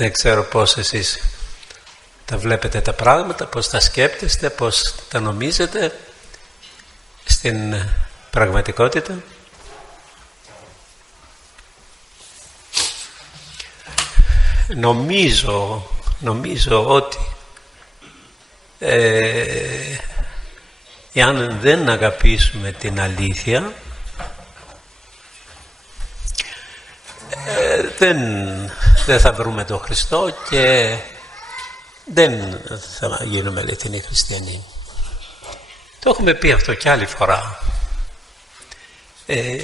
Δεν ξέρω πώς εσείς τα βλέπετε τα πράγματα, πώς τα σκέπτεστε, πώς τα νομίζετε στην πραγματικότητα. Νομίζω ότι εάν δεν αγαπήσουμε την αλήθεια, δεν θα βρούμε τον Χριστό και δεν θα γίνουμε αληθινοί χριστιανοί. Το έχουμε πει αυτό και άλλη φορά,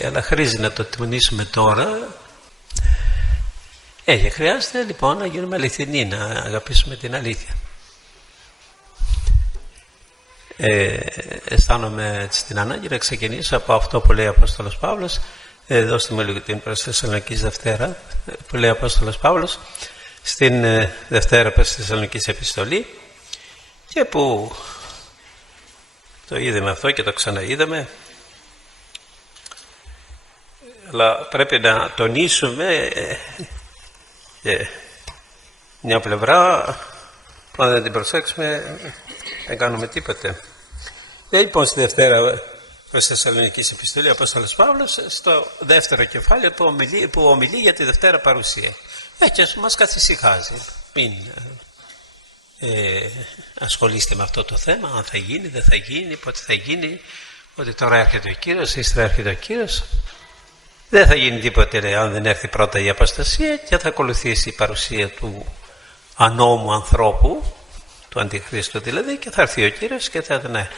αλλά χρήζει να το τονίσουμε τώρα. Χρειάζεται λοιπόν να γίνουμε αληθινοί, να αγαπήσουμε την αλήθεια. Αισθάνομαι την ανάγκη να ξεκινήσω από αυτό που λέει ο Απόστολος Παύλος. Δώστε μου λίγο την προς Θεσσαλονικής Δευτέρα, που λέει ο Απόστολος Παύλος στην Δευτέρα προς Θεσσαλονικής Επιστολή, και που το είδαμε αυτό και το ξαναείδαμε, αλλά πρέπει να τονίσουμε μια πλευρά που αν δεν την προσέξουμε δεν κάνουμε τίποτε. Λοιπόν, στη Δευτέρα προς Θεσσαλονικής Επιστολή ο Απόστολος Παύλος στο δεύτερο κεφάλαιο που ομιλεί για τη Δευτέρα Παρουσία, και μας καθησυχάζει. Μην ασχολείστε με αυτό το θέμα, αν θα γίνει, δεν θα γίνει, πότε θα γίνει, ότι τώρα έρχεται ο Κύριος, ύστερα έρχεται ο Κύριος. Δεν θα γίνει τίποτε αν δεν έρθει πρώτα η αποστασία και θα ακολουθήσει η παρουσία του ανώμου ανθρώπου, του Αντιχρίστου δηλαδή, και θα έρθει ο Κύριος και θα... Ναι.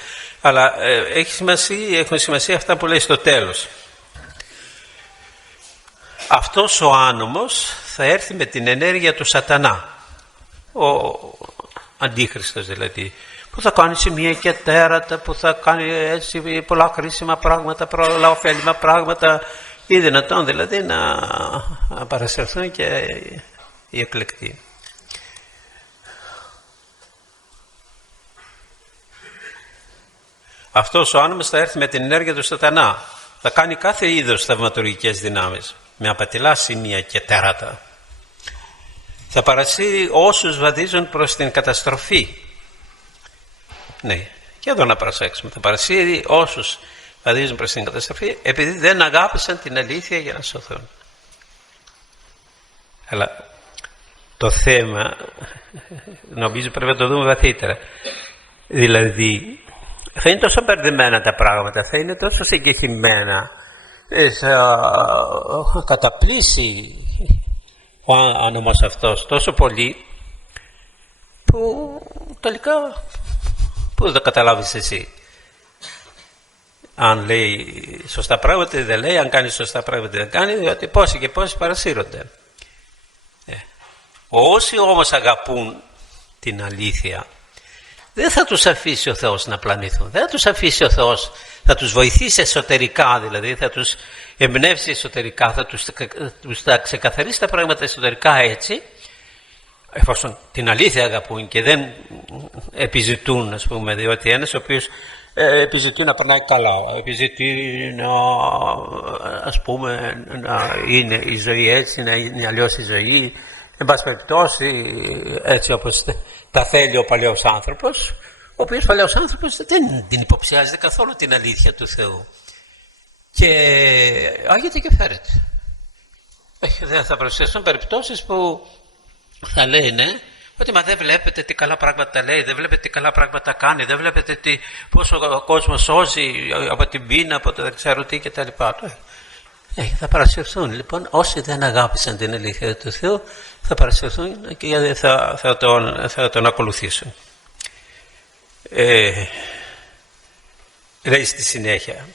Αλλά έχουν σημασία αυτά που λέει στο τέλος. Αυτός ο άνομος θα έρθει με την ενέργεια του σατανά, ο Αντίχριστος δηλαδή, που θα κάνει σημεία και τέρατα, που θα κάνει έτσι πολλά χρήσιμα πράγματα, πολλά ωφέλιμα πράγματα, ή δυνατόν δηλαδή να παρασυρθούν και οι εκλεκτοί. Αυτός ο άνομος θα έρθει με την ενέργεια του σατανά, θα κάνει κάθε είδος θαυματουργικές δυνάμεις με απατηλά σημεία και τέρατα. Θα παρασύρει όσους βαδίζουν προς την καταστροφή. Ναι, και εδώ να προσέξουμε. Θα παρασύρει όσους βαδίζουν προς την καταστροφή επειδή δεν αγάπησαν την αλήθεια για να σωθούν. Αλλά το θέμα νομίζω πρέπει να το δούμε βαθύτερα. Δηλαδή θα είναι τόσο μπερδεμένα τα πράγματα, θα είναι τόσο συγκεκριμένα, θα καταπλήσει ο άνομος αυτός τόσο πολύ που τελικά πώς θα καταλάβεις εσύ αν λέει σωστά πράγματα δεν λέει, αν κάνει σωστά πράγματα δεν κάνει, διότι πόσοι και πόσοι παρασύρονται. Όσοι όμως αγαπούν την αλήθεια, δεν θα τους αφήσει ο Θεός να πλανηθούν, δεν θα τους αφήσει ο Θεός, θα τους βοηθήσει εσωτερικά, δηλαδή θα τους εμπνεύσει εσωτερικά, θα τους θα ξεκαθαρίσει τα πράγματα εσωτερικά έτσι, εφόσον την αλήθεια αγαπούν και δεν επιζητούν, ας πούμε, διότι ένας ο οποίος επιζητεί να περνάει καλά, επιζητεί να, ας πούμε, να είναι η ζωή έτσι, να είναι αλλιώς η ζωή, εν πάση περιπτώσει έτσι όπως τα θέλει ο παλαιός άνθρωπος, ο οποίος παλαιός άνθρωπος δεν την υποψιάζεται καθόλου την αλήθεια του Θεού και άγεται και φέρεται. Δεν θα προσθέσουν περιπτώσεις που θα λένε ότι μα δεν βλέπετε τι καλά πράγματα λέει, δεν βλέπετε τι καλά πράγματα κάνει, δεν βλέπετε πόσο ο κόσμος σώζει από την πείνα, από το δεν ξέρω τι κτλ. Θα παρασυρθούν λοιπόν όσοι δεν αγάπησαν την αλήθεια του Θεού, θα παρασυρθούν και θα τον ακολουθήσουν. Λέει στη συνέχεια,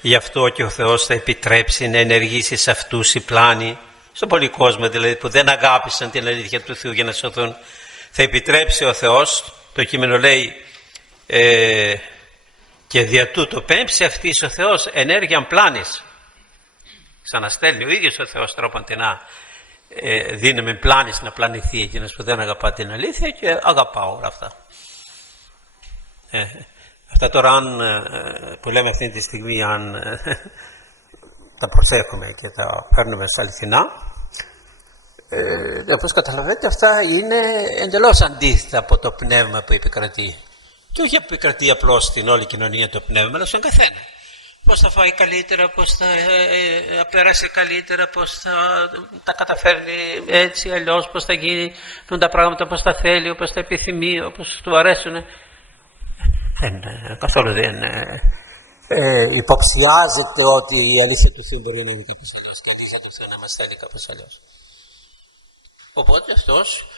γι' αυτό και ο Θεός θα επιτρέψει να ενεργήσει σε αυτούς οι πλάνοι, στον πολύ κόσμο δηλαδή που δεν αγάπησαν την αλήθεια του Θεού για να σωθούν. Θα επιτρέψει ο Θεός, το κείμενο λέει, και δια τούτο πέμψει αυτής ο Θεός ενέργειαν πλάνης. Ξαναστέλνει ο ίδιος ο Θεός τρόπον να δίνουμε πλάνης να πλανηθεί εκείνος που δεν αγαπά την αλήθεια, και αγαπά όλα αυτά. Αυτά τώρα που λέμε αυτή τη στιγμή, αν τα προσέχουμε και τα παίρνουμε στα αληθινά, όπως καταλαβαίνετε, αυτά είναι εντελώς αντίθετα από το πνεύμα που επικρατεί. Και όχι επικρατεί απλώς στην όλη κοινωνία το πνεύμα, αλλά στον καθένα. Πώς θα φάει καλύτερα, πώς θα περάσει καλύτερα, πώς θα τα καταφέρνει έτσι αλλιώς, πώς θα γίνουν τα πράγματα όπως τα θέλει, όπως τα επιθυμεί, όπως του αρέσουν. Καθόλου δεν υποψιάζεται ότι η αλήθεια του Θεού μπορεί να είναι κάπως αλλιώς και η αλήθεια του Θεού να μας θέλει κάπως αλλιώς. Οπότε αυτός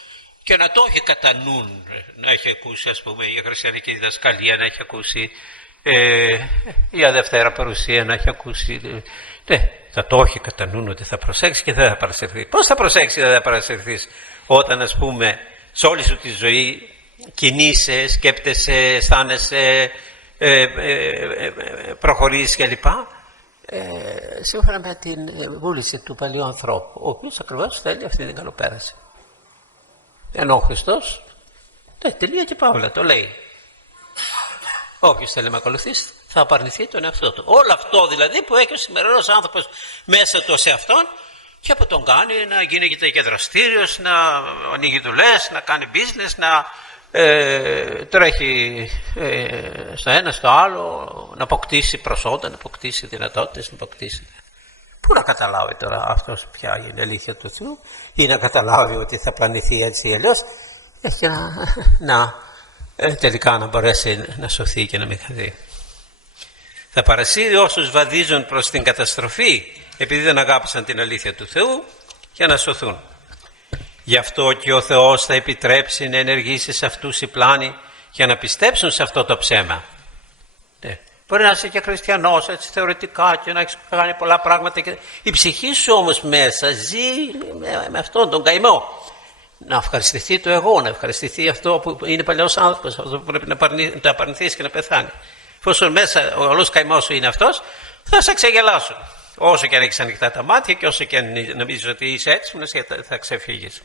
και να το έχει κατά νου, να έχει ακούσει, ας πούμε, η χριστιανική διδασκαλία, να έχει ακούσει η αδευτέρα παρουσία, να έχει ακούσει, θα το έχει κατά νου ότι θα προσέξει και δεν θα παρασυρθεί. Πώς θα προσέξει, δεν θα παρασυρθείς όταν, ας πούμε, σε όλη σου τη ζωή κινείσαι, σκέπτεσαι, αισθάνεσαι, προχωρείς κλπ. Σύμφωνα με την βούληση του παλιού ανθρώπου, ο οποίος ακριβώς θέλει αυτή την καλοπέραση. Ενώ ο Χριστός, τελεία και παύλα, το λέει. Όποιος θέλει να με ακολουθήσει θα απαρνηθεί τον εαυτό του. Όλο αυτό δηλαδή που έχει ο σημερινός άνθρωπος μέσα του σε αυτόν και που τον κάνει να γίνεται και δραστήριος, να ανοίγει δουλειές, να κάνει business, να τρέχει στο ένα στο άλλο, να αποκτήσει προσόντα, να αποκτήσει δυνατότητες, να αποκτήσει. Πού να καταλάβει τώρα αυτός ποια είναι η αλήθεια του Θεού, ή να καταλάβει ότι θα πλανηθεί έτσι ή αλλιώς, και τελικά να μπορέσει να σωθεί και να μην χαθεί. Θα παρασύρει όσους βαδίζουν προς την καταστροφή επειδή δεν αγάπησαν την αλήθεια του Θεού για να σωθούν. Γι' αυτό και ο Θεός θα επιτρέψει να ενεργήσει σε αυτούς οι πλάνοι για να πιστέψουν σε αυτό το ψέμα. Μπορεί να είσαι και χριστιανός έτσι θεωρητικά και να έχεις κάνει πολλά πράγματα και η ψυχή σου όμως μέσα ζει με αυτόν τον καημό. Να ευχαριστηθεί το εγώ, να ευχαριστηθεί αυτό που είναι παλιός άνθρωπος, αυτό που πρέπει να το απαρνηθείς και να πεθάνει. Εφόσον μέσα ο ολός καημός σου είναι αυτός, θα σε ξεγελάσουν. Όσο και αν έχεις ανοιχτά τα μάτια και όσο και αν νομίζεις ότι είσαι έτοιμος, θα ξεφύγεις.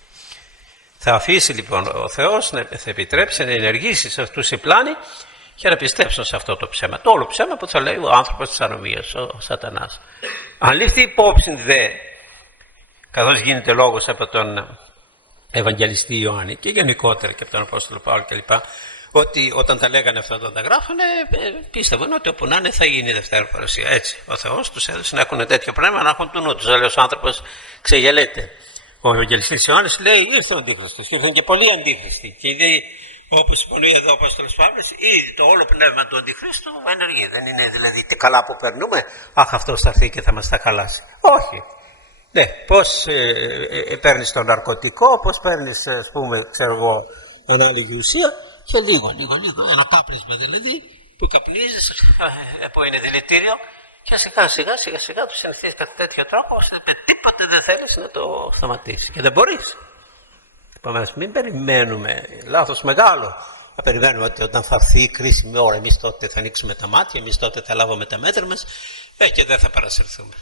Θα αφήσει λοιπόν ο Θεός, θα επιτρέψει να ενεργήσει σε αυτούς οι πλάνοι για να πιστέψουν σε αυτό το ψέμα. Το όλο ψέμα που θα λέει ο άνθρωπος της ανομίας, ο Σατανάς. Αν ληφθεί υπόψη δε, καθώς γίνεται λόγος από τον Ευαγγελιστή Ιωάννη και γενικότερα και από τον Απόστολο Παύλο κλπ. Ότι όταν τα λέγανε αυτά, όταν τα γράφανε, πίστευαν ότι όπου να είναι θα γίνει η δευτέρα παρουσία. Έτσι, ο Θεός τους έδωσε να έχουν τέτοιο πνεύμα, να έχουν του νου τους. Δηλαδή, ο άνθρωπος ξεγελέται. Ο Ευαγγελιστής Ιωάννης λέει: ήρθε ο Αντίχριστος, ήρθαν και πολλοί Αντίχριστοι. Και ήδη, όπως υπονοεί εδώ ο Απόστολος Παύλος, ήδη το όλο πνεύμα του Αντιχρίστου ενεργεί. Δεν είναι δηλαδή τι καλά που περνούμε, αχ, αυτός θα έρθει και θα μας τα χαλάσει. Όχι. Ναι, πώς παίρνεις το ναρκωτικό, πώς παίρνεις, ας πούμε, ξέρω εγώ, ανάλογη ουσία. Και λίγο, ένα κάπνισμα δηλαδή που καπνίζεις, που είναι δηλητήριο και σιγά το συνηθίζεις κατά τέτοιο τρόπο ώστε με τίποτε δεν θέλεις να το σταματήσεις και δεν μπορείς. Επομένως μην περιμένουμε, λάθος μεγάλο, να περιμένουμε ότι όταν θα έρθει η κρίσιμη ώρα εμείς τότε θα ανοίξουμε τα μάτια, εμείς τότε θα λάβουμε τα μέτρα μας και δεν θα παρασυρθούμε.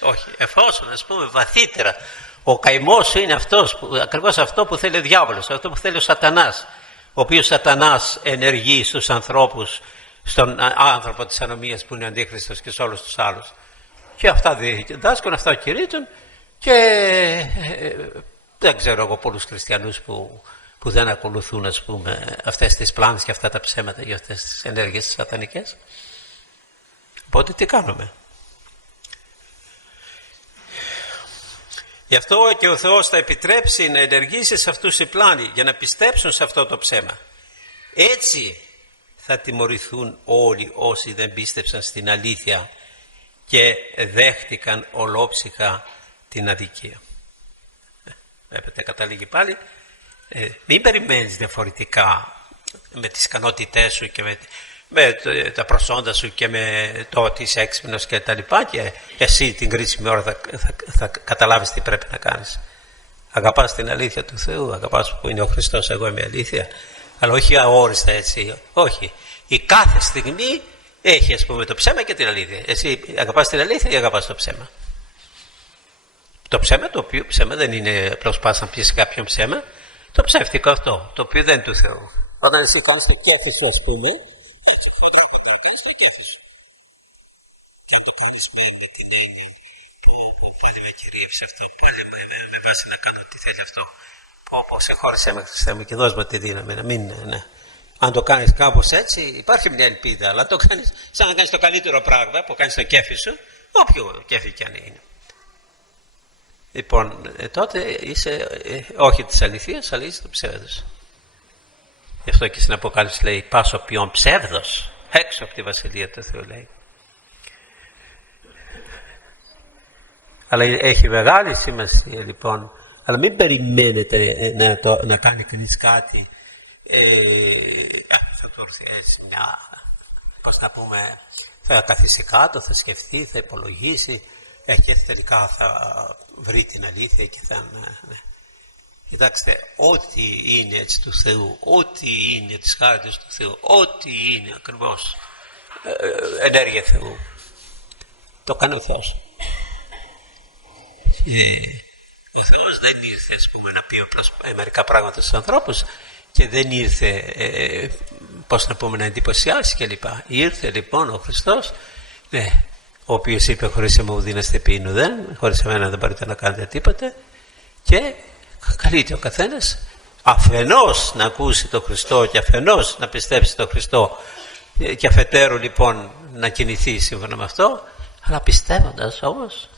Όχι, εφόσον ας πούμε βαθύτερα ο καημός είναι αυτός, ακριβώς αυτό που θέλει ο διάβολος, αυτό που θέλει ο Σατανάς, ο οποίος Σατανάς ενεργεί στους ανθρώπους, στον άνθρωπο της ανομίας που είναι Αντίχριστος και σε όλους τους άλλους. Και αυτά διδάσκουν, αυτά κηρύττουν και δεν ξέρω εγώ πολλούς χριστιανούς που δεν ακολουθούν ας πούμε αυτές τις πλάνες και αυτά τα ψέματα για αυτές τις ενέργειες τις σατανικές. Οπότε τι κάνουμε? Γι' αυτό και ο Θεός θα επιτρέψει να ενεργήσει σε αυτούς οι πλάνοι για να πιστέψουν σε αυτό το ψέμα. Έτσι θα τιμωρηθούν όλοι όσοι δεν πίστεψαν στην αλήθεια και δέχτηκαν ολόψυχα την αδικία. Βλέπετε, καταλήγει πάλι. Μην περιμένεις διαφορετικά με τις ικανότητές σου και με τα προσόντα σου και με το ότι είσαι έξυπνος και τα λοιπά και εσύ την κρίσιμη ώρα θα καταλάβεις τι πρέπει να κάνεις. Αγαπάς την αλήθεια του Θεού, αγαπάς που είναι ο Χριστός, εγώ είμαι αλήθεια, αλλά όχι αόριστα έτσι, όχι. Η κάθε στιγμή έχει ας πούμε το ψέμα και την αλήθεια. Εσύ αγαπάς την αλήθεια ή αγαπάς το ψέμα? Το ψέμα, το οποίο ψέμα δεν είναι απλώς πας να πεις κάποιον ψέμα, το ψεύτικο αυτό, το οποίο δεν είναι του Θεού. Όταν εσύ κάνεις το κέφι σου ας πούμε, έτσι χοντρά κάνεις το κέφι σου. Και αν το κάνεις με την έννοια που δηλαδή με κυρία σε αυτό. Πάλι με βάζει να κάνω τι θέλει αυτό. Όπως σε χώρισε με Χριστέ μου και δώσ' μου τη δύναμη να μην. Ναι. Αν το κάνεις κάπως έτσι, υπάρχει μια ελπίδα, αλλά το κάνεις σαν να κάνεις το καλύτερο πράγμα που κάνεις το κέφι σου, όποιο κέφι κι αν είναι. Λοιπόν, τότε είσαι όχι της αληθείας, αλλά είσαι το ψεύδος. Γι' αυτό και στην Αποκάλυψη λέει πάσο ποιον ψεύδος, έξω από τη Βασιλεία του Θεού λέει. Αλλά έχει μεγάλη σημασία λοιπόν, αλλά μην περιμένετε να κάνει κανείς κάτι, θα του έρθει έτσι μια, πώς να πούμε, θα καθίσει κάτω, θα σκεφτεί, θα υπολογίσει και τελικά θα βρει την αλήθεια και θα... Ναι. Κοιτάξτε, ό,τι είναι έτσι του Θεού, ό,τι είναι της χάριτας του Θεού, ό,τι είναι ακριβώς ενέργεια Θεού, το κάνει ο Θεός. Ο Θεός δεν ήρθε, ας πούμε, να πει απλώς μερικά πράγματα στους ανθρώπους και δεν ήρθε, πώς να πούμε, να εντυπωσιάσει κλπ. Ήρθε λοιπόν ο Χριστός, ναι, ο οποίος είπε χωρίς εμένα ουδήναστε ποιήν ουδέν, χωρίς εμένα δεν μπορείτε να κάνετε τίποτε, και καλείται ο καθένας αφενός να ακούσει τον Χριστό και αφενός να πιστέψει τον Χριστό και αφετέρου λοιπόν να κινηθεί σύμφωνα με αυτό, αλλά πιστεύοντας όμως,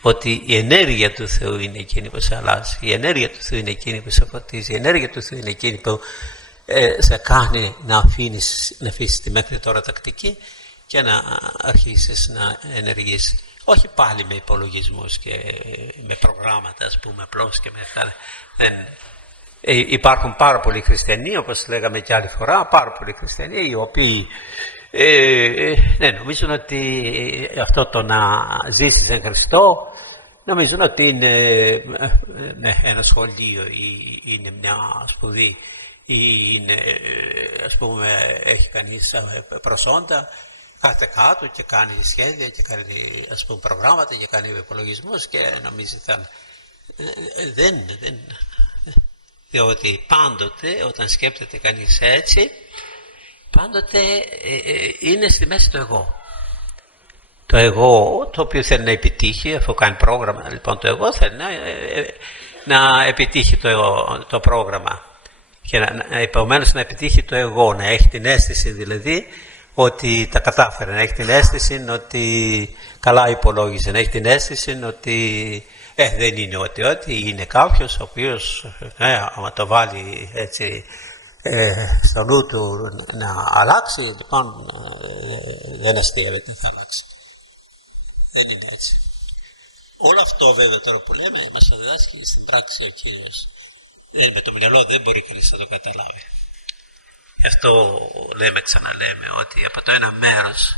ότι η ενέργεια του Θεού είναι εκείνη που σε αλλάζει, η ενέργεια του Θεού είναι εκείνη που σε φωτίζει, η ενέργεια του Θεού είναι εκείνη που σε κάνει να αφήσεις τη μέχρι τώρα τακτική και να αρχίσεις να ενεργείς. Όχι πάλι με υπολογισμούς και με προγράμματα, ας πούμε, απλώς και με... Υπάρχουν πάρα πολλοί χριστιανοί, όπως λέγαμε και άλλη φορά, πάρα πολλοί χριστιανοί οι οποίοι νομίζουν ότι αυτό το να ζήσεις εν Χριστώ, νομίζουν ότι είναι ένα σχολείο ή είναι μια σπουδή ή είναι, ας πούμε, έχει κανείς προσόντα, κάθεται κάτω και κάνει σχέδια και κάνει, ας πούμε, προγράμματα και κάνει υπολογισμούς και νομίζει διότι πάντοτε όταν σκέπτεται κανείς έτσι, πάντοτε είναι στη μέση το εγώ. Το εγώ το οποίο θέλει να επιτύχει, αφού κάνει πρόγραμμα, λοιπόν το εγώ θέλει να επιτύχει το πρόγραμμα και επομένως να επιτύχει το εγώ, να έχει την αίσθηση δηλαδή ότι τα κατάφερε, να έχει την αίσθηση ότι καλά υπολόγιζε, να έχει την αίσθηση ότι δεν είναι ότι είναι κάποιος ο οποίος άμα το βάλει έτσι στο νου του να αλλάξει, λοιπόν δεν αστείευεται, θα αλλάξει. Δεν είναι έτσι. Όλο αυτό βέβαια τώρα που λέμε μας το διδάσκει στην πράξη ο Κύριος. Με το μυαλό δεν μπορεί κανείς να το καταλάβει. Γι' αυτό ξαναλέμε ότι από το ένα μέρος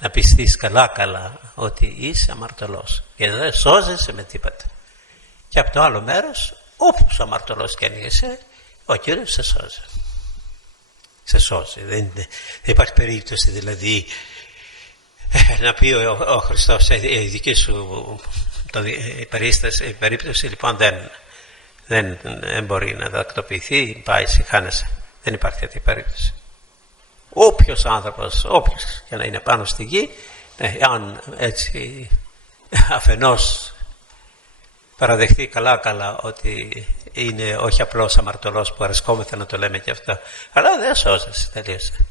να πιστείς καλά ότι είσαι αμαρτωλός και δεν σώζεσαι με τίποτα. Και από το άλλο μέρος, όποιος αμαρτωλός και αν είσαι, ο Κύριος σε σώζει. Σε σώζει. Δεν υπάρχει περίπτωση δηλαδή να πει ο Χριστός η δική σου η περίπτωση λοιπόν δεν μπορεί να τακτοποιηθεί, πάει, συγχάνεσαι. Δεν υπάρχει αυτή η περίπτωση. Όποιος άνθρωπος, όποιος και να είναι πάνω στη γη, αν έτσι αφενός παραδεχτεί καλά ότι είναι όχι απλώς αμαρτωλός που αρεσκόμεθα να το λέμε και αυτό, αλλά δεν σώζεσαι, τελείωσε.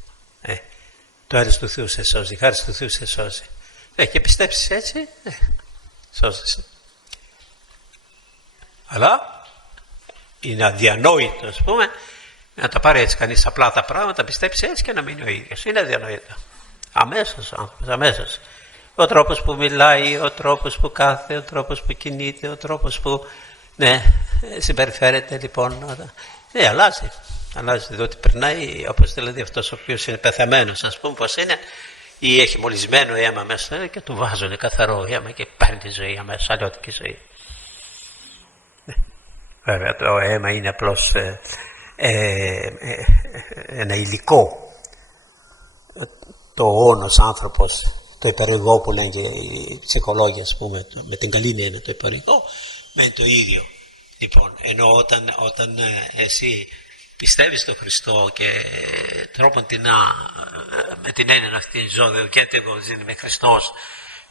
Το έλεος του Θεού σε σώζει, η χάρη του Θεού σε σώζει. Και πιστέψεις έτσι, σώζεσαι. Αλλά είναι αδιανόητο, ας πούμε, να τα πάρει έτσι κανείς απλά τα πράγματα, πιστέψει έτσι και να μείνει ο ίδιος. Είναι αδιανόητο. Αμέσως. Ο τρόπος που μιλάει, ο τρόπος που κάθεται, ο τρόπος που κινείται, ο τρόπος που συμπεριφέρεται, λοιπόν. Αλλάζει, διότι περνάει, όπως δηλαδή αυτός ο οποίος είναι πεθαμένος, ας πούμε, πώς είναι, ή έχει μολυσμένο αίμα μέσα και του βάζουν καθαρό αίμα και παίρνει τη ζωή αμέσως, αλλιώτικη ζωή. Βέβαια το αίμα είναι απλώς ένα υλικό. Το όνος άνθρωπος, το υπερεγώ που λένε και οι ψυχολόγοι, ας πούμε, με την καλή έννοια το υπερεγώ, μένει το ίδιο. Λοιπόν, ενώ όταν εσύ πιστεύεις στον Χριστό και τρόπον με την έννοια αυτή ζω και εγώ ζήνει με Χριστός,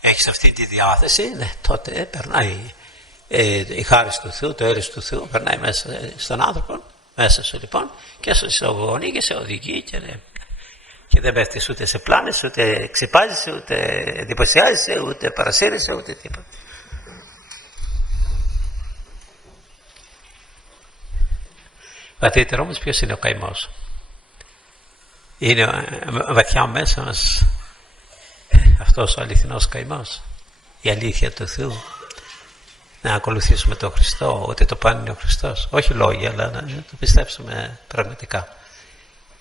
έχεις αυτή τη διάθεση, ναι, τότε περνάει η χάρη του Θεού, το αίρος του Θεού περνάει μέσα στον άνθρωπο, μέσα σου λοιπόν, και σε εισαγωγονεί και σε οδηγεί και δεν πέφτεις ούτε σε πλάνες, ούτε ξυπάζεις, ούτε εντυπωσιάζεσαι, ούτε παρασύρεσαι, ούτε τίποτα. Βαθύτερο όμως ποιος είναι ο καημός? Είναι βαθιά μέσα μας αυτός ο αληθινός καημός, η αλήθεια του Θεού. Να ακολουθήσουμε τον Χριστό, ότι το πάνε είναι ο Χριστός, όχι λόγια, αλλά να το πιστέψουμε πραγματικά.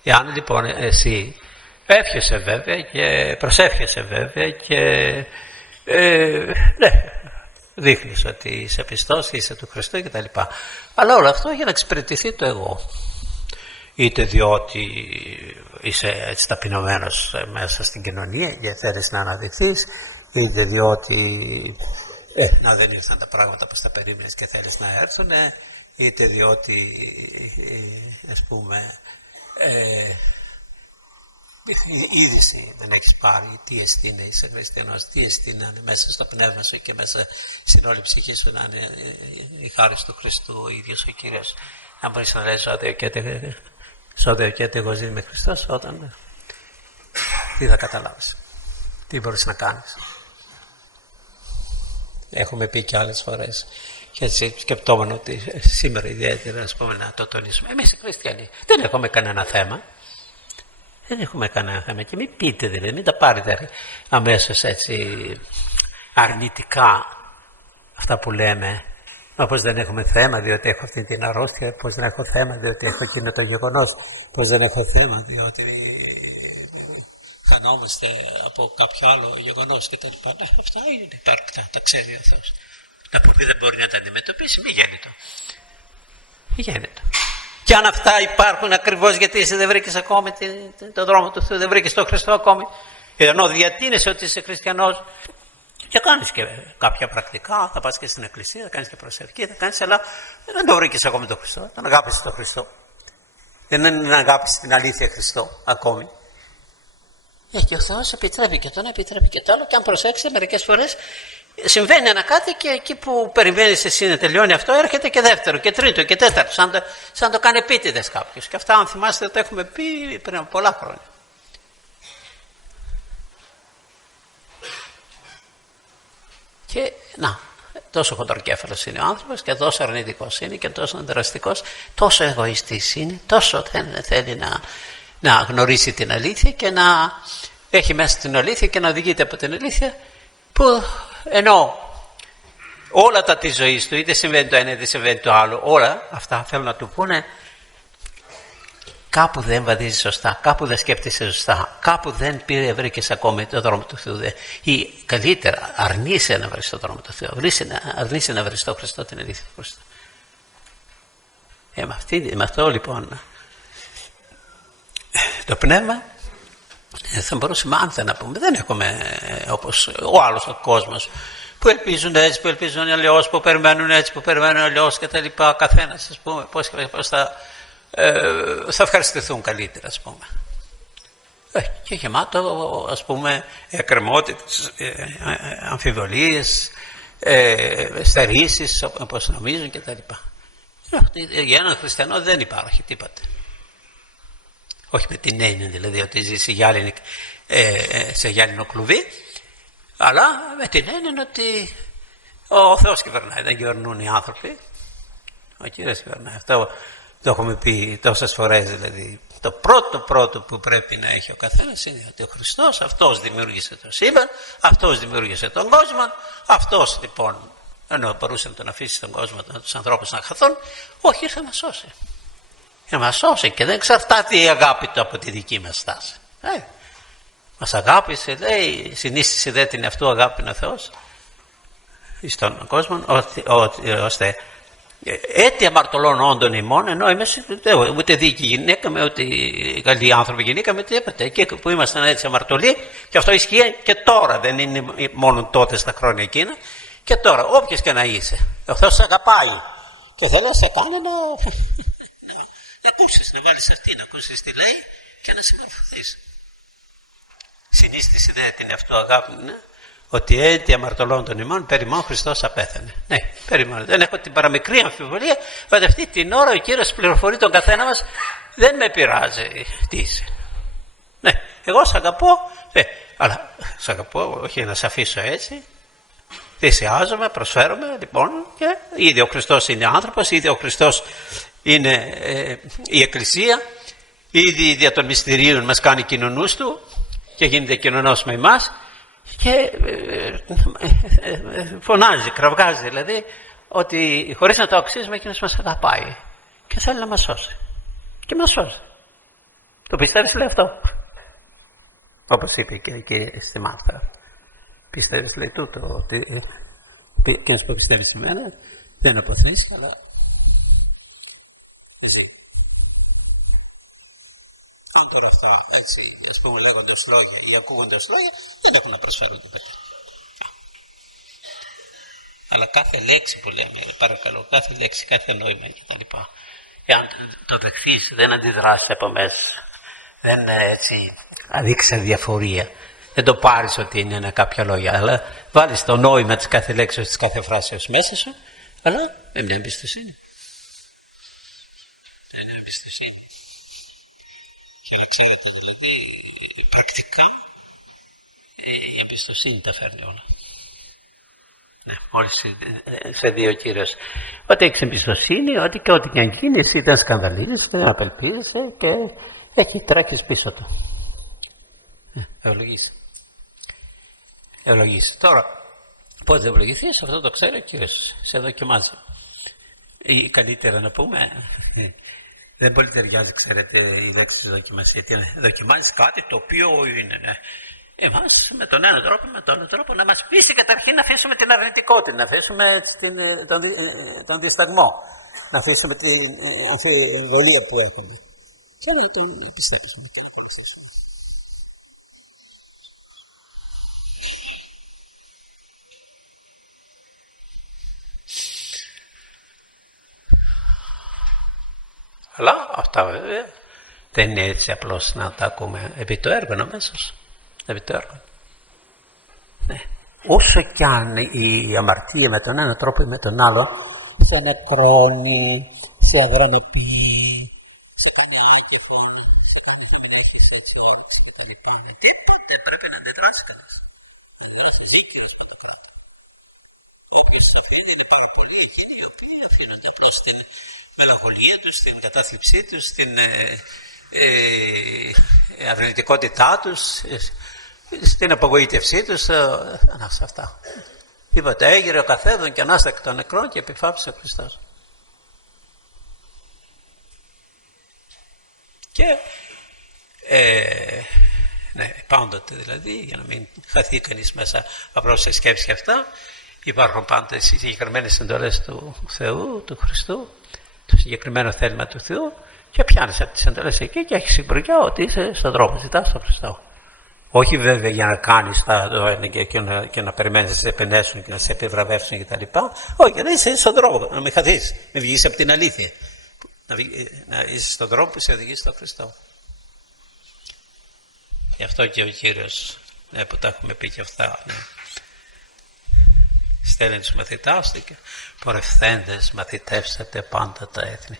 Εάν λοιπόν εσύ εύχεσαι βέβαια και προσεύχεσαι βέβαια και ναι, δείχνεις ότι είσαι πιστός, είσαι του Χριστού κτλ. Αλλά όλο αυτό για να εξυπηρετηθεί το εγώ. Είτε διότι είσαι έτσι ταπεινωμένος μέσα στην κοινωνία και θέλεις να αναδειχθείς, είτε διότι να δεν ήρθαν τα πράγματα όπως τα περίμενες και θέλεις να έρθουν, είτε διότι ας πούμε είδηση δεν έχεις πάρει τι εστί να είσαι χριστιανός, τι εστί να είναι μέσα στο πνεύμα σου και μέσα στην όλη ψυχή σου να είναι η χάρη του Χριστού, ο ίδιος ο Κύριος. Αν μπορείς να λες σώδεο και εγώ ζει με Χριστός, όταν τι θα καταλάβεις, τι μπορείς να κάνεις. Έχουμε πει και άλλες φορές και έτσι σκεπτόμενο ότι σήμερα ιδιαίτερα να το τονίσουμε. Εμείς οι χριστιανοί δεν έχουμε κανένα θέμα. Δεν έχουμε κανένα θέμα και μην πείτε δηλαδή, μην τα πάρετε αμέσως έτσι αρνητικά αυτά που λέμε. Πώς δεν έχουμε θέμα διότι έχω αυτή την αρρώστια, πώς δεν έχω θέμα διότι έχω εκείνο το γεγονός, πώς δεν έχω θέμα διότι χανόμαστε από κάποιο άλλο γεγονός κτλ. Αυτά είναι υπάρκτα, τα ξέρει ο Θεός. Να που δεν μπορεί να τα αντιμετωπίσει, μη γέννητο. Μη γέννητο. Και αν αυτά υπάρχουν ακριβώς γιατί εσύ δεν βρήκες ακόμη τον δρόμο του Θεού, δεν βρήκες τον Χριστό ακόμη, ενώ διατείνεσαι ότι είσαι χριστιανός και κάνεις και κάποια πρακτικά, θα πας και στην εκκλησία, θα κάνεις και προσευχή, θα κάνεις, αλλά δεν το βρήκες ακόμη τον Χριστό, δεν αγάπησες τον Χριστό. Δεν είναι αγάπηση την αλήθεια Χριστό ακόμη. Και ο Θεός επιτρέπει και το ένα, επιτρέπει και το άλλο, και αν προσέξετε μερικές φορές συμβαίνει ένα κάτι και εκεί που περιμένεις εσύ να τελειώνει αυτό έρχεται και δεύτερο και τρίτο και τέταρτο, σαν το κάνει επίτηδες κάποιος. Και αυτά αν θυμάστε το έχουμε πει πριν από πολλά χρόνια. Και να, τόσο χοντροκέφαλος είναι ο άνθρωπος και τόσο αρνητικός είναι και τόσο δραστικός, τόσο εγωιστής είναι, τόσο δεν θέλει να γνωρίσει την αλήθεια και να έχει μέσα την αλήθεια και να οδηγείται από την αλήθεια, που ενώ όλα τα της ζωής του είτε συμβαίνει το ένα είτε συμβαίνει το άλλο, όλα αυτά θέλουν να του πούνε κάπου δεν βαδίζει σωστά, κάπου δεν σκέφτεσαι σωστά, κάπου δεν βρήκες ακόμη το δρόμο του Θεού, ή καλύτερα αρνείσαι να βρεις το δρόμο του Θεού, αρνείσαι να βρεις το Χριστό, την αλήθεια του Χριστού. Με αυτό λοιπόν το πνεύμα θα μπορούσαμε άνθα να πούμε, δεν έχουμε όπως ο άλλος ο κόσμος που ελπίζουν έτσι, που ελπίζουν αλλιώς, που περιμένουν έτσι, που περιμένουν αλλιώς και τα λοιπά, καθένας ας πούμε πώς θα ευχαριστηθούν καλύτερα ας πούμε. Και γεμάτο ας πούμε εκκρεμότητες, αμφιβολίες, στερήσεις όπως νομίζουν και τα λοιπά. Για έναν χριστιανό δεν υπάρχει τίποτα. Όχι με την έννοια δηλαδή ότι ζει σε γυάλινο κλουβί, αλλά με την έννοια ότι ο Θεός κυβερνάει, δεν κυβερνούν οι άνθρωποι. Ο Κύριος κυβερνάει. Αυτό το έχουμε πει τόσες φορές δηλαδή. Το πρώτο που πρέπει να έχει ο καθένας είναι ότι ο Χριστός, αυτός δημιούργησε το σύμπαν, αυτός δημιούργησε τον κόσμο, αυτός λοιπόν, ενώ μπορούσε να τον αφήσει τον κόσμο, τους ανθρώπους να χαθούν, όχι, ήρθε να μας σώσει. Να μας σώσει και δεν εξαρτάται η αγάπη του από τη δική μας στάση. Μας αγάπησε, λέει, συνίστησε δε την αυτού αγάπη ο Θεός στον κόσμο, ώστε έτη αμαρτωλών όντων ημών, ενώ είμαστε ούτε δίκη γυναίκα με ούτε καλοί άνθρωποι γυναίκα με τίποτα. Εκεί που ήμασταν έτσι αμαρτωλοί, και αυτό ισχύει και τώρα, δεν είναι μόνο τότε στα χρόνια εκείνα, και τώρα, όποιος και να είσαι, ο Θεός σε αγαπάει και θέλει να σε κάνει να ακούσεις, να βάλεις αυτή, να ακούσεις τι λέει και να συμμορφωθείς. Συνίστηση δε την αυτού αγάπη, ναι, ότι έτη αμαρτωλών των ημών περί ημών Χριστός απέθανε. Ναι, περί ημών. Δεν έχω την παραμικρή αμφιβολία ότι αυτή την ώρα ο Κύριος πληροφορεί τον καθένα μας, δεν με πειράζει τι είσαι. Ναι, εγώ σ' αγαπώ, αλλά σ' αγαπώ όχι να σ' αφήσω έτσι. Θυσιάζομαι, προσφέρομαι λοιπόν, και ήδη ο Χριστός είναι άνθρωπος, ήδη ο Χριστός είναι η Εκκλησία, ήδη δια των μυστηρίων μας κάνει κοινωνούς του και γίνεται κοινωνός με εμάς και φωνάζει, κραυγάζει δηλαδή ότι χωρίς να το αξίζουμε εκείνος μας αγαπάει και θέλει να μας σώσει και μας σώσει. Το πιστεύεις λέει αυτό? Όπως είπε και στη Μάρθα. Πιστεύεις λέει τούτο ότι εκείνος που πιστεύει σε μένα δεν αποθέσει, αλλά εσύ. Αν τώρα αυτά έτσι ας πούμε λέγοντας λόγια ή ακούγοντας λόγια δεν έχουν να προσφέρουν τίποτα. Αλλά κάθε λέξη που λέμε, παρακαλώ, κάθε λέξη, κάθε νόημα κτλ. Εάν το δεχθείς, δεν αντιδράσεις από μέσα, δεν έτσι αδείξεις αδιαφορία, δεν το πάρεις ότι είναι κάποια λόγια, αλλά βάλεις το νόημα της κάθε λέξης, της κάθε φράσης μέσα σου, αλλά με μια εμπιστοσύνη. Με μια εμπιστοσύνη. Και ξέρετε δηλαδή, πρακτικά η εμπιστοσύνη τα φέρνει όλα. Ναι, μόλις σε δύο Κύριος. Ότι έχεις εμπιστοσύνη, ότι και ό,τι και αν γίνει, εσύ δεν σκανδαλίζεσαι, δεν απελπίζεσαι και εκεί τρέχεις πίσω του. Ευλογήσει. Ευλογήσει. Τώρα, πώς δεν ευλογηθείς, αυτό το ξέρει ο Κύριος. Σε δοκιμάζει. Ή καλύτερα να πούμε, δεν πολύ ταιριάζει, ξέρετε, η λέξη δοκιμασία. Δοκιμάζεις κάτι το οποίο είναι. Εμάς με τον ένα τρόπο, με τον άλλο τρόπο να μας πείσει καταρχήν να αφήσουμε την αρνητικότητα, να αφήσουμε τον δισταγμό, να αφήσουμε την αμφιβολία που έχουμε. Και να τον πιστέψουμε. Αλλά αυτά βέβαια δεν είναι έτσι απλώς να τα ακούμε επί το έργο αμέσως. Επί το έργο. Ναι. Όσο κι αν η αμαρτία με τον ένα τρόπο ή με τον άλλο σε νεκρώνει, σε αδρανοποιεί, σε κάνει άγκεφον, σε κάνει να μην έχεις έτσι όρος και τα λοιπά. Τίποτε πρέπει να αντιδράσει κανείς. Έχει ζήκρις με το κράτο. Όποιος το αφήνει είναι πάρα πολλοί εκείνοι οι οποίοι αφήνονται απλώς στην μελαγχολία τους, στην κατάθλιψή τους, στην αρνητικότητά τους, στην απογοήτευσή τους, σε αυτά. Είπατε, έγειρε ο καθέδων και ανάστακε των νεκρών και επιφάπησε ο Χριστός. Και ναι, πάντοτε δηλαδή, για να μην χαθεί κανείς μέσα απλώς σε σκέψη και αυτά, υπάρχουν πάντα οι συγκεκριμένες εντολές του Θεού, του Χριστού, το συγκεκριμένο θέλημα του Θεού, και πιάνεις από τις εντολές εκεί και έχεις συμπρογιά ότι είσαι στον δρόμο, ζητάς τον Χριστό. Όχι βέβαια για να κάνεις και να περιμένεις να σε επενέσουν και να σε επιβραβεύσουν κτλ. Όχι, για να είσαι στον δρόμο, να μην χαθείς, να βγεις από την αλήθεια. Να είσαι στον δρόμο που σε οδηγεί στον Χριστό. Γι' αυτό και ο Κύριος, ναι, που τα έχουμε πει και αυτά, ναι, στέλνει τους μαθητάς του και πορευθέντες μαθητεύσατε πάντα τα έθνη,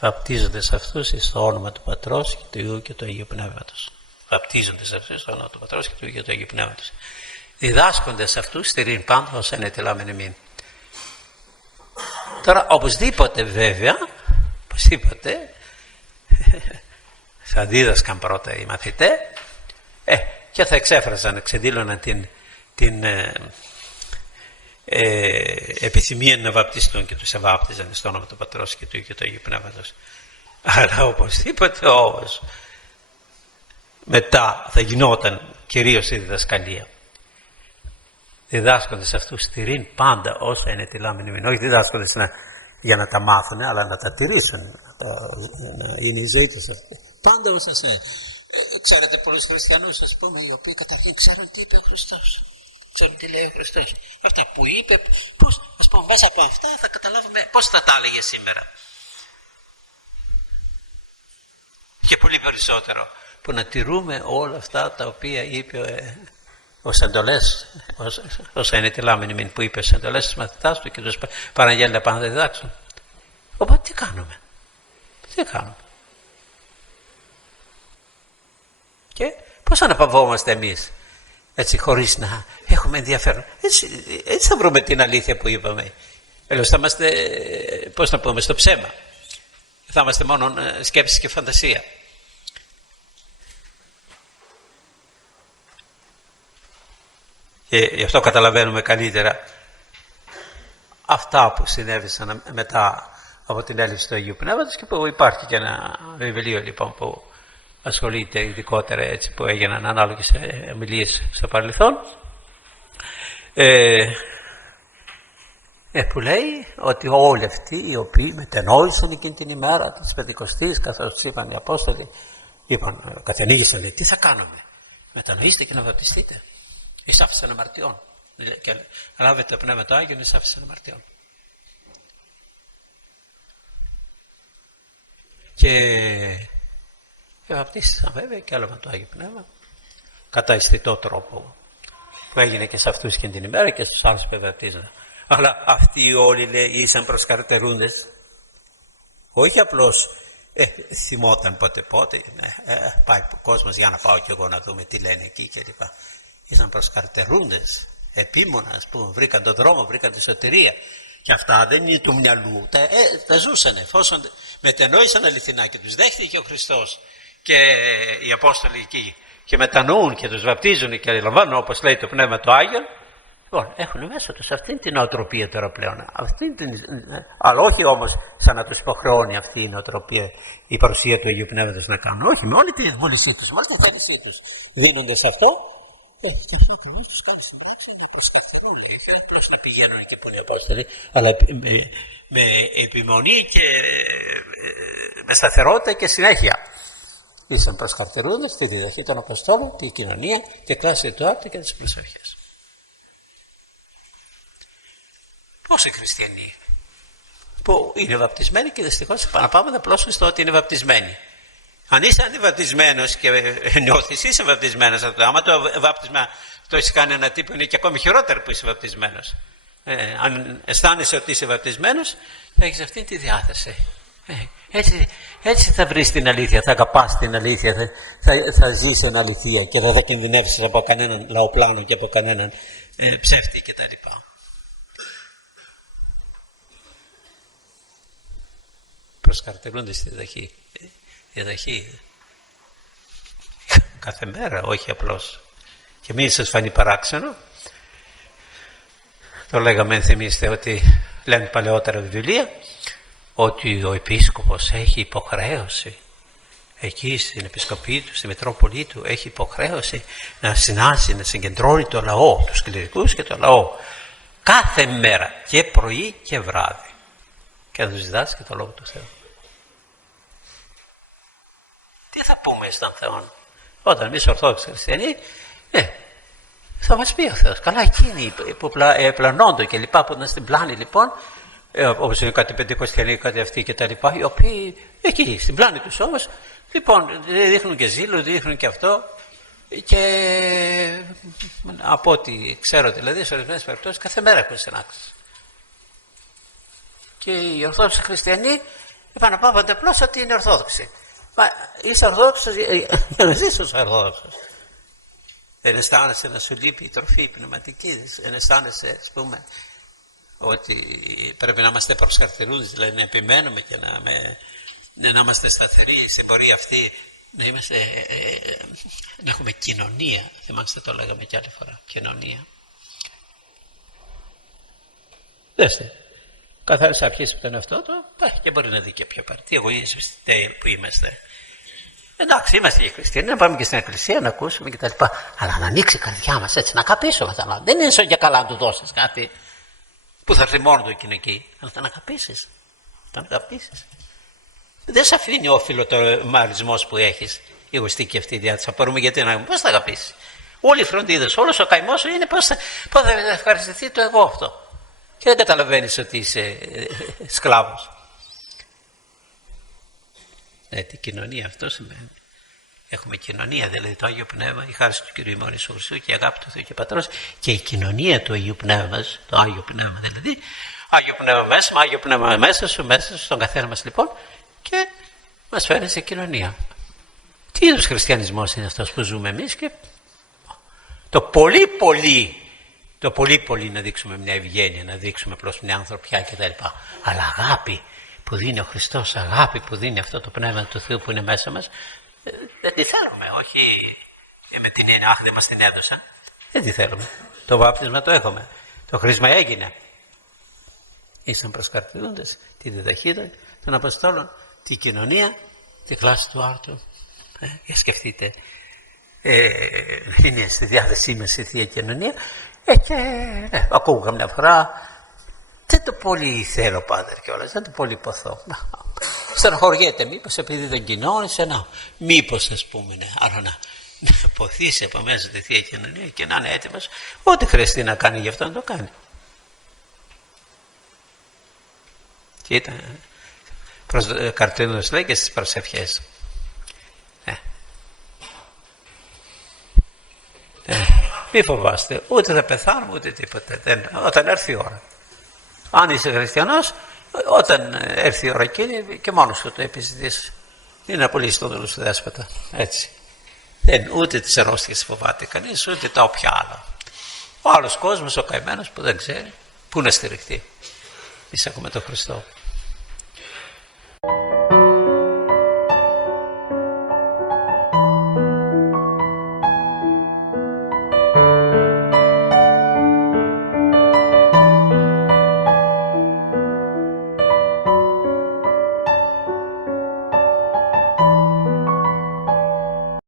βαπτίζοντες αυτούς εις το όνομα του Πατρός και του Υιού και του Αγίου Πνεύματος. Βαπτίζοντες αυτούς στο όνομα του Πατρός και του Υιού και του Αγίου Πνεύματος. Διδάσκοντες αυτούς στηρήν πάντα ως είναι τελάμεν ημίν. Τώρα οπωσδήποτε βέβαια, οπωσδήποτε θα δίδασκαν πρώτα οι μαθητές και θα εξέφραζαν, εξεδήλωναν την επιθυμία να βαπτιστούν και τους εβάπτιζαν στο όνομα του Πατρός και του Υιού και του Αγίου Πνεύματος. Αλλά οπωσδήποτε όμως μετά θα γινόταν κυρίως η διδασκαλία. Διδάσκοντες αυτούς τηρήν πάντα όσα είναι τιλάμενοι μήν. Όχι διδάσκοντες για να τα μάθουν, αλλά να τα τηρήσουν, να είναι η ζωή τους αυτή. Πάντα όσα ξέρετε πολλούς χριστιανούς, ας πούμε, οι οποίοι καταρχήν ξέρουν τι είπε ο Χριστός. Ξέρουν τι λέει ο Χριστός. Αυτά που είπε, πώς, ας πούμε, μέσα από αυτά θα καταλάβουμε πώς θα τα έλεγε σήμερα. Και πολύ περισσότερο που να τηρούμε όλα αυτά τα οποία είπε ως εντολές, όσα είναι τηλάμενοι που είπε στις εντολές της μαθητάς του και τους παραγγέλνει να πάνε να διδάξουν. Οπότε τι κάνουμε. Και πώς αναπαυόμαστε εμείς έτσι χωρίς να έχουμε ενδιαφέρον. Έτσι θα βρούμε την αλήθεια που είπαμε. Ελώς θα είμαστε, πώς να πούμε, στο ψέμα. Θα είμαστε μόνο σκέψεις και φαντασία. Και γι' αυτό καταλαβαίνουμε καλύτερα αυτά που συνέβησαν μετά από την έλευση του Αγίου Πνεύματος και που υπάρχει και ένα βιβλίο λοιπόν που ασχολείται ειδικότερα έτσι που έγιναν ανάλογες ομιλίες στο παρελθόν που λέει ότι όλοι αυτοί οι οποίοι μετενόησαν εκείνη την ημέρα της Πεντηκοστής καθώς τους είπαν οι Απόστολοι καθενήγησαν τι θα κάνουμε, μετανοήστε και να βαπτιστείτε εις άφησαν αμαρτιών και λάβετε το Πνεύμα το Άγιο εις άφησαν αμαρτιών. Και βαπτίστησαν βέβαια και έλαβαν το Άγιο Πνεύμα κατά αισθητό τρόπο που έγινε και σε αυτούς και την ημέρα και στους άλλους που βαπτίζαν. Αλλά αυτοί όλοι λέει ήσαν προσκαρτερούντες, όχι απλώς θυμόταν πότε πάει ο κόσμος για να πάω κι εγώ να δούμε τι λένε εκεί κλπ. Ήσαν προσκαρτερούντες, επίμονα ας πούμε, βρήκαν τον δρόμο, βρήκαν τη σωτηρία. Και αυτά δεν είναι του μυαλού, τα ζούσαν εφόσον μετενόησαν αληθινά και τους δέχτηκε ο Χριστός και οι Απόστολοι εκεί και μετανοούν και τους βαπτίζουν και λαμβάνουν όπως λέει το Πνεύμα το Άγιο. Λοιπόν, έχουν μέσα τους αυτήν την νοοτροπία τώρα πλέον. Αλλά όχι όμως σαν να τους υποχρεώνει αυτή η νοοτροπία, η παρουσία του Αγίου Πνεύματος να κάνουν. Όχι, με όλη τη βούλησή τους, με όλη τη θέλησή τους δίνονται σε αυτό. Και αυτό ακριβώς τους κάνει στην πράξη να προσκαθερούν. Δεν πλέον να πηγαίνουν και που είναι οι Απόστολοι, αλλά με επιμονή και με σταθερότητα και συνέχεια. Ήσαν προσκαρτερούντες στη διδαχή των Αποστόλων, τη κοινωνία, τη κλάση του άρτη και τις προσευχές. Πόσοι χριστιανοί που είναι βαπτισμένοι και δυστυχώς επαναπαύονται απλώς στο ότι είναι βαπτισμένοι. Αν είσαι αντιβαπτισμένος και νιώθεις είσαι βαπτισμένος, άμα το βάπτισμα το έχει κάνει ένα τύπο είναι και ακόμη χειρότερο που είσαι βαπτισμένος. Αν αισθάνεσαι ότι είσαι βαπτισμένος θα έχεις αυτή τη διάθεση. Έτσι θα βρεις την αλήθεια, θα αγαπάς την αλήθεια, θα ζεις εν αληθεία και δεν θα κινδυνεύσεις από κανέναν λαοπλάνο και από κανέναν ψεύτη κτλ. Προσκαρτερούνται στη διαδοχή κάθε μέρα, όχι απλώς. Και μην σας φανεί παράξενο, το λέγαμε αν θυμίστε ότι λένε παλαιότερα βιβλία ότι ο επίσκοπος έχει υποχρέωση εκεί στην επισκοπή του, στη Μητρόπολη του έχει υποχρέωση να συνάζει, να συγκεντρώνει το λαό, τους κληρικούς και το λαό κάθε μέρα και πρωί και βράδυ και να τους διδάσκει το Λόγο του Θεού. Τι θα πούμε στον Θεό όταν εμείς Ορθόδοξοι Χριστιανοί θα μας πει ο Θεός καλά εκείνοι που πλανώνται και λοιπά που ήταν στην πλάνη λοιπόν όπως είναι κάτι πεντηκοστιανοί, κάτι αυτοί και τα λοιπά οι οποίοι εκεί στην πλάνη τους όμως λοιπόν δείχνουν και ζήλο, δείχνουν και αυτό και από ό,τι ξέρω δηλαδή σε ορισμένες περιπτώσεις κάθε μέρα έχουν συνάξεις. Και οι Ορθόδοξοι Χριστιανοί επαναπαύονται απλώς ότι είναι Ορθόδοξοι. Μα είσαι Ορθόδοξος για να ζήσεις ως Ορθόδοξος. Δεν αισθάνεσαι να σου λείπει η τροφή πνευματική, δεν αισθάνεσαι ας πούμε ότι πρέπει να είμαστε προσκαρτερούντες, δηλαδή να επιμένουμε και να είμαστε σταθεροί στην πορεία αυτή, να έχουμε κοινωνία. Θυμάστε το λέγαμε κι άλλη φορά, κοινωνία. Δέστε, καθάρισα αρχίσει που ήταν αυτό και μπορεί να δει και ποιο πάρει. Εγωίζεις που είμαστε. Εντάξει, είμαστε και χριστιανοί, να πάμε και στην εκκλησία να ακούσουμε κτλ. Αλλά να ανοίξει η καρδιά μας έτσι, να καπήσουμε. Δεν είναι ίσο για καλά να του δώσεις κάτι που θα έρθει μόνο του εκείνο εκεί. Αλλά θα αγαπήσεις. Δεν σε αφήνει όφιλο το μαρισμός που έχεις, η εγωιστική αυτή η διάθεση. Απορούμε γιατί να πώς θα αγαπήσεις. Όλοι οι φροντίδες, όλος ο καημός σου είναι πώς θα ευχαριστηθεί το εγώ αυτό. Και δεν καταλαβαίνεις ότι είσαι σκλάβος. Την κοινωνία αυτό σημαίνει. Έχουμε κοινωνία, δηλαδή το Άγιο Πνεύμα, η χάρη του Κυρίου ημών Ιησού Χριστού και η αγάπη του Θεού και Πατρός και η κοινωνία του Αγίου Πνεύματος, το Άγιο Πνεύμα δηλαδή, Άγιο Πνεύμα μέσα μου, Άγιο Πνεύμα μέσα σου, στον καθένα μας λοιπόν, και μας φέρνει σε κοινωνία. Τι είδους χριστιανισμός είναι αυτός που ζούμε εμείς? Και το πολύ πολύ να δείξουμε μια ευγένεια, να δείξουμε απλώς μια ανθρωπιά κτλ. Αλλά αγάπη που δίνει ο Χριστός, αγάπη που δίνει αυτό το Πνεύμα του Θεού που είναι μέσα μας, δεν τη θέλουμε, όχι με την έννοια, αχ δεν μας την έδωσαν. Δεν τη θέλουμε. Το βάπτισμα το έχουμε. Το χρήσμα έγινε. Ήσαν προσκαρτιούντες τη διδαχή των Αποστόλων, τη κοινωνία, τη κλάση του άρτου. Για σκεφτείτε, είναι στη διάθεσή μας η Θεία Κοινωνία και ακούγα μια φορά, δεν το πολύ θέλω Πάτερ κιόλας, δεν το πολύ ποθώ. Στεναχωριέται, μήπως επειδή δεν κοινώνησε, μήπως ας πούμε, άλλο να ποθήσει από μέσα τη Θεία Κοινωνία και να είναι έτοιμος, ό,τι χρειαστεί να κάνει γι' αυτό να το κάνει. Και ήταν καρτίνοντας λέει και στις προσευχές. Μη φοβάστε, ούτε θα πεθάνουμε ούτε τίποτα. Όταν έρθει η ώρα. Αν είσαι χριστιανός, όταν έρθει η ώρα εκείνη και μόνος σου το επιζητείς. Είναι απολύτως το δούλο του Δέσποτα. Έτσι. Ούτε τις αρρώστιες φοβάται κανείς, ούτε τα όποια άλλα. Ο άλλος κόσμος, ο καημένος που δεν ξέρει, πού να στηριχτεί. Εμείς έχουμε τον Χριστό.